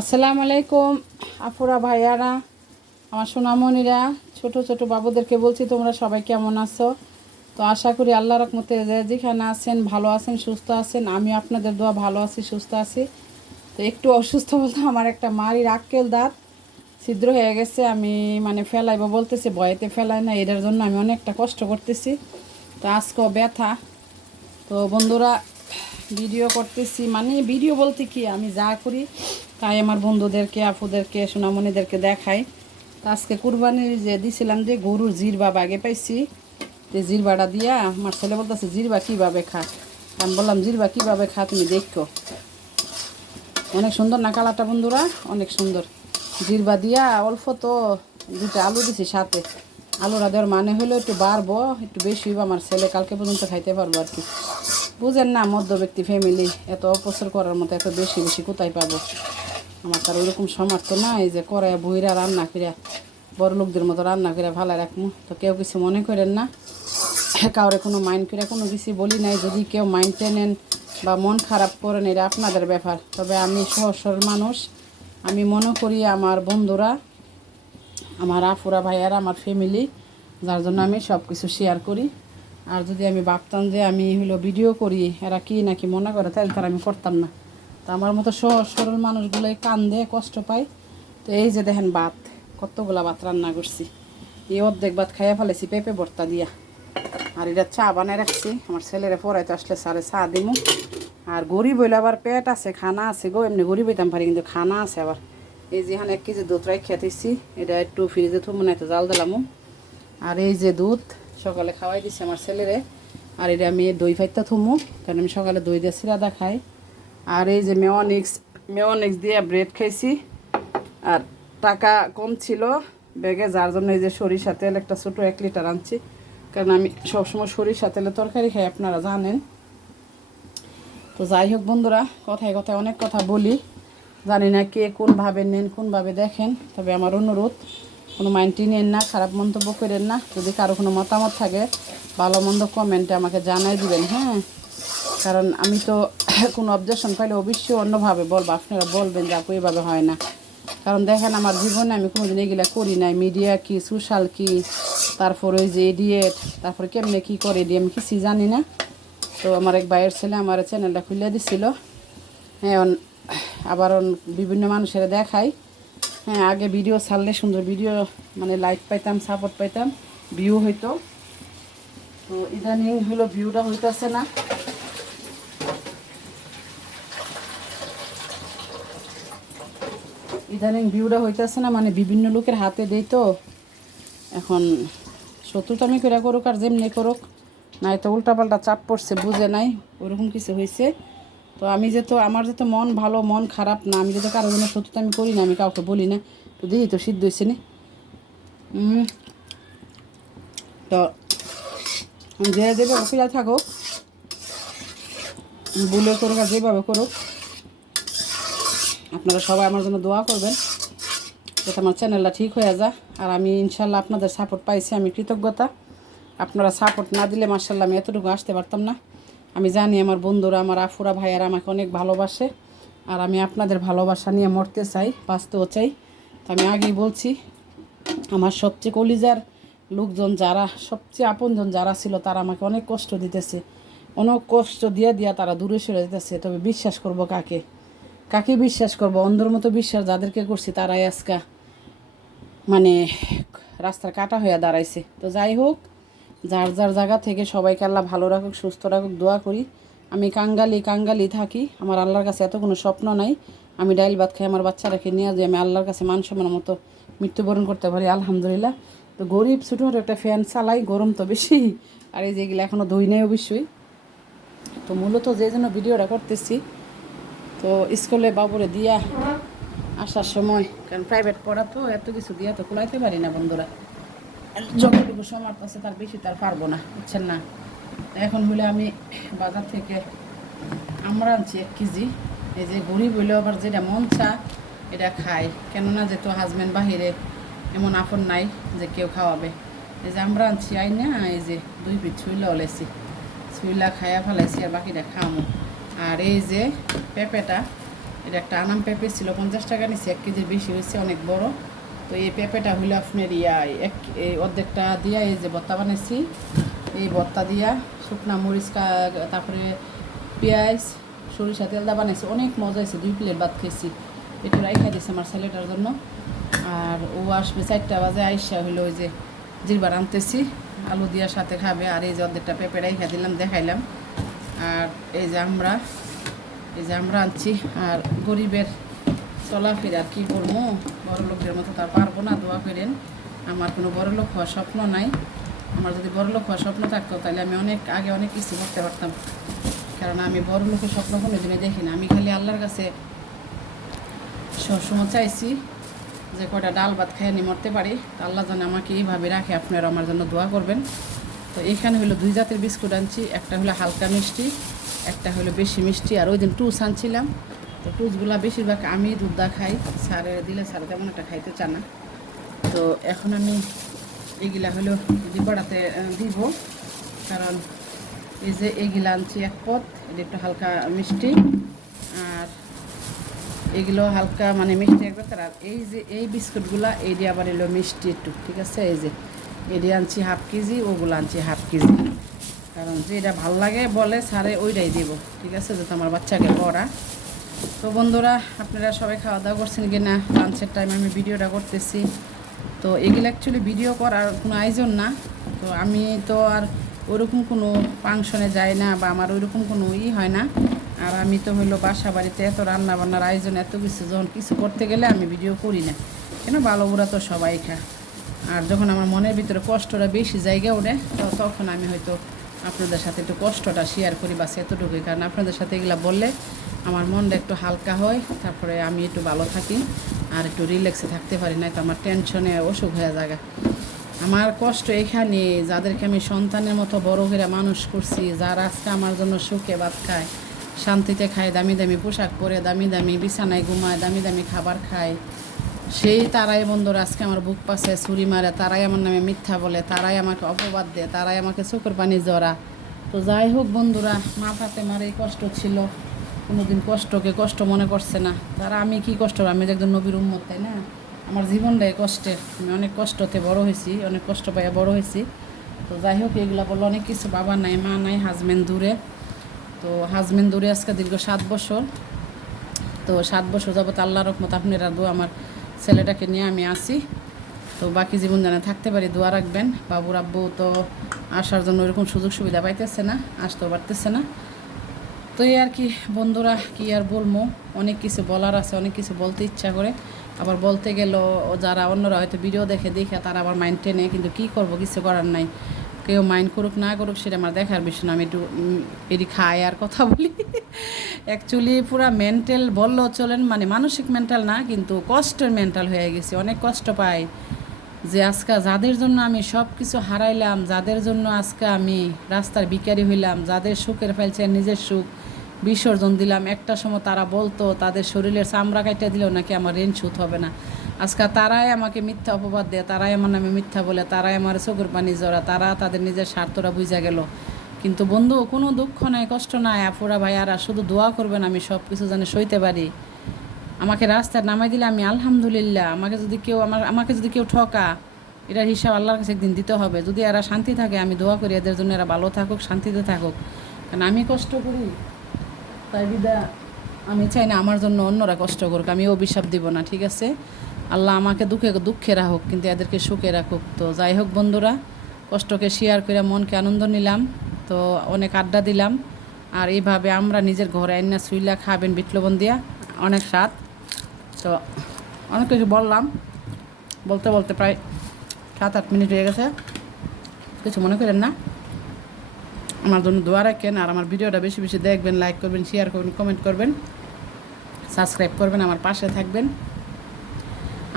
আসসালামু আলাইকুম আপুরা ভাইয়ারা, আমার সোনামণিরা, ছোট ছোট বাবুদেরকে বলছি, তোমরা সবাই কেমন আছো? তো আশা করি আল্লাহ রকমতে যে যেখানে আছেন, ভালো আছেন, সুস্থ আছেন আমি আপনাদের দোয়া ভালো আছি, সুস্থ আছি। তো একটু অসুস্থ বলতে আমার একটা মারির আক্কেল দাঁত ছিদ্র হয়ে গেছে, আমি মানে ফেলাইবো বলতেছি, ভয়েতে ফেলাই না এটার জন্য আমি অনেকটা কষ্ট করতেছি। তো আজকেও ব্যথা। তো বন্ধুরা, ভিডিও করতেছি মানে ভিডিও বলতে কি, আমি যা করি তাই আমার বন্ধুদেরকে আপুদেরকে সোনামণিদেরকে দেখাই। তো আজকে কুরবানির যে দিছিলাম যে গরুর জিরবা বাগে পাইছি তো জিরবাটা দিয়া আমার ছেলে বলতেছে, জিরবা কীভাবে খা আমি বললাম, জিরবা কীভাবে খা তুমি দেখো। অনেক সুন্দর না কালারটা বন্ধুরা? অনেক সুন্দর। জিরবা দিয়া অল্প তো দুটো আলু দিছি সাথে। আলুরা দেওয়ার মানে হলো একটু বাড়বো, একটু বেশি হইব, আমার ছেলে কালকে পর্যন্ত খাইতে পারব আর কি। বুঝেন না মধ্যব্যক্তি ফ্যামিলি এত অপসর করার মতো এত বেশি বেশি কোথায় পাবো? আমার তার ওইরকম সামর্থ্য নাই যে করে বইরা রান্না করে বড় লোকদের মতো রান্না করে ভালো রাখব তো কেউ কিছু মনে করেন না। কাউরে কোনো মাইন্ড করে কোনো কিছু বলি নাই। যদি কেউ মাইন্ড নেন বা মন খারাপ করেন, এটা আপনাদের ব্যাপার। তবে আমি সহজ মানুষ। আমি মনে করি আমার বন্ধুরা, আমার আফুরা ভাইয়ারা, আমার ফ্যামিলি যার জন্য আমি সব কিছু শেয়ার করি। আর যদি আমি ভাবতাম যে আমি হলো ভিডিও করি, এরা কি নাকি মনে করে? তাহলে তার আমি করতাম না। তো আমার মতো সহজ সরল মানুষগুলোই কান্দে কষ্ট পায়। তো এই যে দেখেন ভাত, কতগুলা ভাত রান্না করছি। এই অর্ধেক ভাত খাইয়া ফেলেছি পেঁপে ভর্তা দিয়া। আর এটা চা বানায় রাখছি। আমার ছেলেরা পড়াইতে আসলে সারে চা দিমু। আর গরিব হইলে আবার পেট আছে, খানা আছে গো, এমনি গরিব হইতাম পারি, কিন্তু খানা আছে আবার। এই যে এখানে এক কেজি দুধ রাই খেতেছি এটা একটু ফ্রিজে থুমু নাই তো জাল দিলামু। আর এই যে দুধ, সকালে খাওয়াই দিছি আমার ছেলেরে। আর এটা আমি দই ফাইতে থুমু, কারণ আমি সকালে দই দিয়ে সিরাদা খাই। আর এই যে মেওয়ানিক্স মেওয়ানিক্স দিয়ে ব্রেড খাইছি। আর টাকা কম ছিল ব্যাগে, যার জন্য এই যে সরিষা তেল, একটা ছোটো এক লিটার আনছি। কারণ আমি সবসময় সরিষা তেলে তরকারি খাই, আপনারা জানেন। তো যাই হোক বন্ধুরা, কথায় কথায় অনেক কথা বলি। জানি না কে কোনভাবে নেন, কোনভাবে দেখেন, তবে আমার অনুরোধ, কোনো মাইন্ডটি নেন না, খারাপ মন্তব্য করেন না। যদি কারও কোনো মতামত থাকে, ভালো মন্দ কমেন্টে আমাকে জানাই দিবেন হ্যাঁ? কারণ আমি তো কোনো অবজেকশন পাইলে অবশ্যই অন্যভাবে বলব আপনারা বলবেন যে আপু, এভাবে হয় না। কারণ দেখেন, আমার জীবনে আমি কোনোদিন এগুলা করি নাই। মিডিয়া কি সোশ্যাল কি, তারপর ওই যে এডিয়েট তারপরে কেমনে কী করে এডি আমি কিছুই জানি না। তো আমার এক ভাইয়ের ছেলে আমার চ্যানেলটা খুলে দিছিল। হ্যাঁ আবার বিভিন্ন মানুষেরা দেখাই। হ্যাঁ আগে ভিডিও ছাড়লে সুন্দর ভিডিও মানে লাইক পাইতাম সাপোর্ট পাইতাম ভিউ হইতো। তো ইদানিং হলো ভিউটা হইতেছে না। ইদানিং ভিউটা হইতেছে না মানে বিভিন্ন লোকের হাতে দেই তো। এখন শত্রুতামি করে করুক আর যেমনি করুক নাই তো উল্টাপাল্টা চাপ পড়ছে, বুঝে নাই, ওরকম কিছু হয়েছে তো আমি যেহেতু আমার যেহেতু মন ভালো, মন খারাপ না, আমি যেহেতু কারোর জন্য শত্রুতা আমি করি না, আমি কাউকে বলি না। তো দেখি তো, সিদ্ধ হয়েছে নি। তো যে যেভাবে ফিরা থাকুক বুলে করুক আর যেভাবে করুক আপনারা সবাই আমার জন্য দোয়া করবেন যাতে আমার চ্যানেলটা ঠিক হয়ে যায়। আর আমি ইনশাল্লাহ আপনাদের সাপোর্ট পাইছি, আমি কৃতজ্ঞতা। আপনারা সাপোর্ট না দিলে মার্শাল্লাহ আমি এতটুকু আসতে পারতাম না। আমি জানি আমার বন্ধুরা, আমার আফুরা ভাইয়ারা আমাকে অনেক ভালোবাসে। আর আমি আপনাদের ভালোবাসা নিয়ে মরতে চাই, বাঁচতেও চাই। তো আমি আগেই বলছি, আমার সবচেয়ে কলিজার লোকজন যারা, সবচেয়ে আপনজন যারা ছিল, তারা আমাকে অনেক কষ্ট দিতেছে। অনেক কষ্ট দিয়ে দিয়া তারা দূরে সরে যেতেছে, তবে বিশ্বাস করব কাকে? কাকে বিশ্বাস করব? অন্ধর মতো বিশ্বাস যাদেরকে করছি তারাই আজকা মানে রাস্তার কাটা হয়ে দাঁড়াইছে। তো যাই হোক, যার যার জায়গা থেকে সবাইকে আল্লাহ ভালো রাখুক, সুস্থ রাখুক, দোয়া করি। আমি কাঙ্গালি কাঙ্গালি থাকি, আমার আল্লাহর কাছে এত কোনো স্বপ্ন নাই। আমি ডাইল ভাত খাই আমার বাচ্চারাকে নিয়ে যে আমি আল্লাহর কাছে মান সম্মান মতো মৃত্যুবরণ করতে পারি, আলহামদুলিল্লাহ। তো গরিব ছোটোখাটো একটা ফ্যান চালাই, গরম তো বেশি। আর এই যেগুলো এখনও দই নেই অবশ্যই। তো মূলত যে জন্য ভিডিওটা করতেছি তো স্কুলে বাবুরে দিয়া আসার সময়, কারণ প্রাইভেট পড়া তো, এত কিছু দিয়া তো কুলাইতে পারি না বন্ধুরা। যতটুকু সমর্থ আছে তার বেশি তার পারব না, বুঝছেন না? এখন হলে আমি বাজার থেকে আমরা আনছি এক কেজি, এই যে গরিব হইলেও আবার যেটা মন চা, এটা খাই। কেননা যেহেতু হাজব্যান্ড বাহিরে এমন আপন নাই যে কেউ খাওয়াবে। এই যে আমরা আনছি আই না এই যে দুই পিঠ ছুইলা ওলেছি ছুইলা খাইয়া ফেলাইছি আর বাকিটা খামো। আর এই যে পেঁপেটা, এটা একটা আনাম পেঁপে ছিল, পঞ্চাশ টাকা নিচ্ছে এক কেজির বেশি হয়েছে, অনেক বড়। তো এই পেঁপেটা হইল আপনার ইয়া, এক এই অর্ধেকটা দিয়া এই যে ভর্তা বানিয়েছি এই ভর্তা দিয়া শুকনা মরিচ তারপরে পেঁয়াজ, সরিষা তেল দা বানাইছি, অনেক মজা হয়েছে, দুই প্লেট ভাত খেয়েছি একটু রাইখা দিয়েছে আমার ছেলেটার জন্য। আর ও আসবে চারটা বাজে, আইসা হইল ওই যে জিরবার আনতেছি, আলু দিয়ার সাথে খাবে, আর এই যে অর্ধেকটা পেঁপে রাইখা দিলাম, দেখাইলাম। আর এই যে আমরা, এই যে আমরা আনছি, আর গরিবের চলাফেরা আর কি করব? বড় লোকদের মতো তার পারব না, দোয়া করেন। আমার কোনো বড় লোক হওয়ার স্বপ্ন নাই। আমার যদি বড় লোক হওয়ার স্বপ্ন থাকতো, তাহলে আমি অনেক আগে অনেক কিছু করতে পারতাম। কারণ আমি বড় লোকের স্বপ্ন কোনো দিনে দেখি না। আমি খালি আল্লাহর কাছে সবসময় চাইছি যে কয়টা ডাল ভাত খেয়ে আমি মরতে পারি। আল্লাহ যেন আমাকে এইভাবে রাখে আপনারা আমার জন্য দোয়া করবেন। তো এখানে হলো দুই জাতের বিস্কুট আনছি। একটা হলো হালকা মিষ্টি, একটা হলো বেশি মিষ্টি। আর ওই দিন টুস আনছিলাম। তো টুসগুলা বেশিরভাগ আমি দুধদা খাই। সারে দিলে সারে তেমন একটা খাইতে চান না। তো এখন আমি এগুলা হলো ডিব্বাটাতে দিব। কারণ এই যে এগুলা আনছি এক পথ এটা একটু হালকা মিষ্টি। আর এগুলো হালকা মানে মিষ্টি এক ব্যাপার আর এই যে এই বিস্কুটগুলা, এই দিয়ে আবার এলো মিষ্টি একটু, ঠিক আছে? এই যে এটি আনছি হাফ কেজি, ওগুলো আনছি হাফ কেজি। কারণ যেটা ভালো লাগে বলে সারে ওইটাই দিব, ঠিক আছে? যাতে আমার বাচ্চাকে পড়া। তো বন্ধুরা, আপনারা সবাই খাওয়া দাওয়া করছেন কি না লাঞ্চের টাইম আমি ভিডিওটা করতেছি। তো এগুলো অ্যাকচুয়ালি ভিডিও করার কোনো আয়োজন না। তো আমি তো আর ওরকম কোনো ফাংশনে যাই না বা আমার ওইরকম কোনো ই হয় না। আর আমি তো হইল বাসা বাড়িতে এত রান্নাবান্নার আয়োজন, এত কিছু, যখন কিছু করতে গেলে আমি ভিডিও করি না। কেন? ভালো বুড়া তো সবাই খা। আর যখন আমার মনের ভিতরে কষ্টটা বেশি জায়গা ওঠে তখন আমি হয়তো আপনাদের সাথে একটু কষ্টটা শেয়ার করি বাস এতটুকুই। কারণ আপনাদের সাথে এগুলা বললে আমার মনটা একটু হালকা হয়, তারপরে আমি একটু ভালো থাকি আর একটু রিল্যাক্সে থাকতে পারি না তো আমার টেনশনে অসুখ হয়ে যায় আমার কষ্ট এখানে, যাদেরকে আমি সন্তানের মতো বড় করে মানুষ করছি, যারা আজকে আমার জন্য সুখে ভাত খায়, শান্তিতে খায়, দামি দামি পোশাক পরে, দামি দামি বিছানায় ঘুমায়, দামি দামি খাবার খায় সেই তারাই বন্ধুরা আজকে আমার বুক পাশে ছুরি মারে, তারাই আমার নামে মিথ্যা বলে, তারাই আমাকে অপবাদ দেয়, তারাই আমাকে চোখের পানি জড়া। তো যাই হোক বন্ধুরা, মাথাতে আমার এই কষ্ট ছিল, কোনোদিন কষ্টকে কষ্ট মনে করছে না। তারা আমি কি কষ্ট? আমি একজন নবীর উম্মত, তাই না? আমার জীবনটাই কষ্টের। আমি অনেক কষ্টতে বড় হয়েছি, অনেক কষ্ট পাইয়া বড় হয়েছি। তো যাই হোক, এগুলো বলল অনেক কিছু বাবা নাই, মা নাই হাজব্যান্ড দূরে। তো হাজব্যান্ড দূরে আজকে দীর্ঘ সাত বছর। তো সাত বছর যাবত আল্লাহ রহমত আপনারা দু আমার ছেলেটাকে নিয়ে আমি আসি তো বাকি জীবন জানে থাকতে পারি, দোয়া রাখবেন। বাবুর আব্বু তো আসার জন্য ওরকম সুযোগ সুবিধা পাইতেছে না, আসতেও পারতেছে না। তো এই আর কি, বন্ধুরা, কি আর বলব? অনেক কিছু বলার আছে, অনেক কিছু বলতে ইচ্ছা করে। আবার বলতে গেলেও যারা অন্যরা হয়তো ভিডিও দেখে দেখে তারা আবার মাইন্ড টেনে, কিন্তু কি করব, কিছু করার নাই। কেউ মাইন্ড করুক, না করুক, সেটা আমার দেখার বিষয় না। আমি একটু এটি খাই আর কথা বলি। অ্যাকচুয়ালি পুরা মেন্টাল বললেও চলেন মানে মানসিক মেন্টাল না, কিন্তু কষ্টের মেন্টাল হয়ে গেছে। অনেক কষ্ট পাই যে আজকে যাদের জন্য আমি সব কিছু হারাইলাম, যাদের জন্য আজকে আমি রাস্তার বিকারি হইলাম, যাদের সুখের ফেলছে নিজের সুখ, বিসর্জন দিলাম। একটা সময় তারা বলতো, তাদের শরীরের চামড়া কাটিয়ে দিলেও নাকি আমার ঋণ সুদ হবে না। আজকে তারাই আমাকে মিথ্যা অপবাদ দেয়, তারাই আমার নামে মিথ্যা বলে, তারাই আমার চোখের পানি জড়া তারা তাদের নিজের স্বার্থরা বুঝা গেল। কিন্তু বন্ধু, কোনো দুঃখ নাই, কষ্ট নাই আপুরা ভাইয়ারা শুধু দোয়া করবেন আমি সব কিছু জানি সইতে পারি। আমাকে রাস্তায় নামাই দিলে আমি আলহামদুলিল্লাহ, আমাকে যদি কেউ আমার, আমাকে যদি কেউ ঠকা, এটার হিসাব আল্লাহর কাছে একদিন দিতে হবে। যদি এরা শান্তি থাকে, আমি দোয়া করি, এদের জন্য এরা ভালো থাকুক, শান্তিতে থাকুক। কারণ আমি কষ্ট করি, তাই বিদা, আমি চাই না আমার জন্য অন্যরা কষ্ট করুক, আমি অভিশাপ দিব না, ঠিক আছে? আল্লাহ আমাকে দুঃখে দুঃখে রাখুক, কিন্তু এদেরকে সুখে রাখুক। তো যাই হোক বন্ধুরা, কষ্টকে শেয়ার করে মনকে আনন্দ নিলাম। তো অনেক আড্ডা দিলাম। আর এইভাবে আমরা নিজের ঘরে আইনা শুইলা খাবেন বিটলবন দিয়া, অনেক স্বাদ। তো অনেক কিছু বললাম। বলতে বলতে প্রায় সাত আট মিনিট হয়ে গেছে। কিছু মনে করেন না? আমার জন্য দোয়া রাখেন, আর আমার ভিডিওটা বেশি বেশি দেখবেন লাইক করবেন শেয়ার করবেন কমেন্ট করবেন সাবস্ক্রাইব করবেন, আমার পাশে থাকবেন।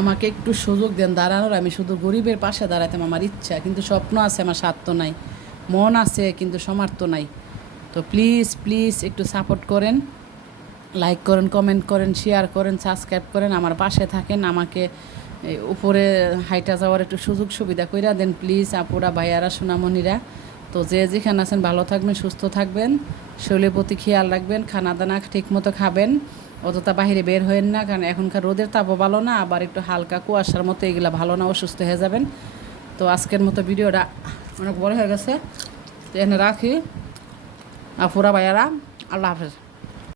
আমাকে একটু সুযোগ দেন, দাঁড়ানোর। আমি শুধু গরিবের পাশে দাঁড়াতাম, আমার ইচ্ছা। কিন্তু স্বপ্ন আছে, আমার স্বার্থ নাই। মন আছে, কিন্তু সমার্থ নাই। তো প্লিজ প্লিজ একটু সাপোর্ট করেন। লাইক করেন কমেন্ট করেন শেয়ার করেন সাবস্ক্রাইব করেন। আমার পাশে থাকেন, আমাকে উপরে হাইটা যাওয়ার একটু সুযোগ সুবিধা কইরা দেন প্লিজ আপুরা, ভাইয়ারা, সোনামণিরা। তো যে যেখানে আছেন, ভালো থাকবেন, সুস্থ থাকবেন। শরীরের প্রতি খেয়াল রাখবেন খানা দানা ঠিক মতো খাবেন। অযথা বাহিরে বের হয়েন না, কারণ এখনকার রোদের তাপও ভালো না, আবার একটু হালকা কুয়াশার মতো এগুলো ভালো না, অসুস্থ হয়ে যাবেন। তো আজকের মতো ভিডিওটা অনেক বড় হয়ে গেছে। তো এখানে রাখি। আপুরা ভাইয়ারা, আল্লাহ হাফেজ।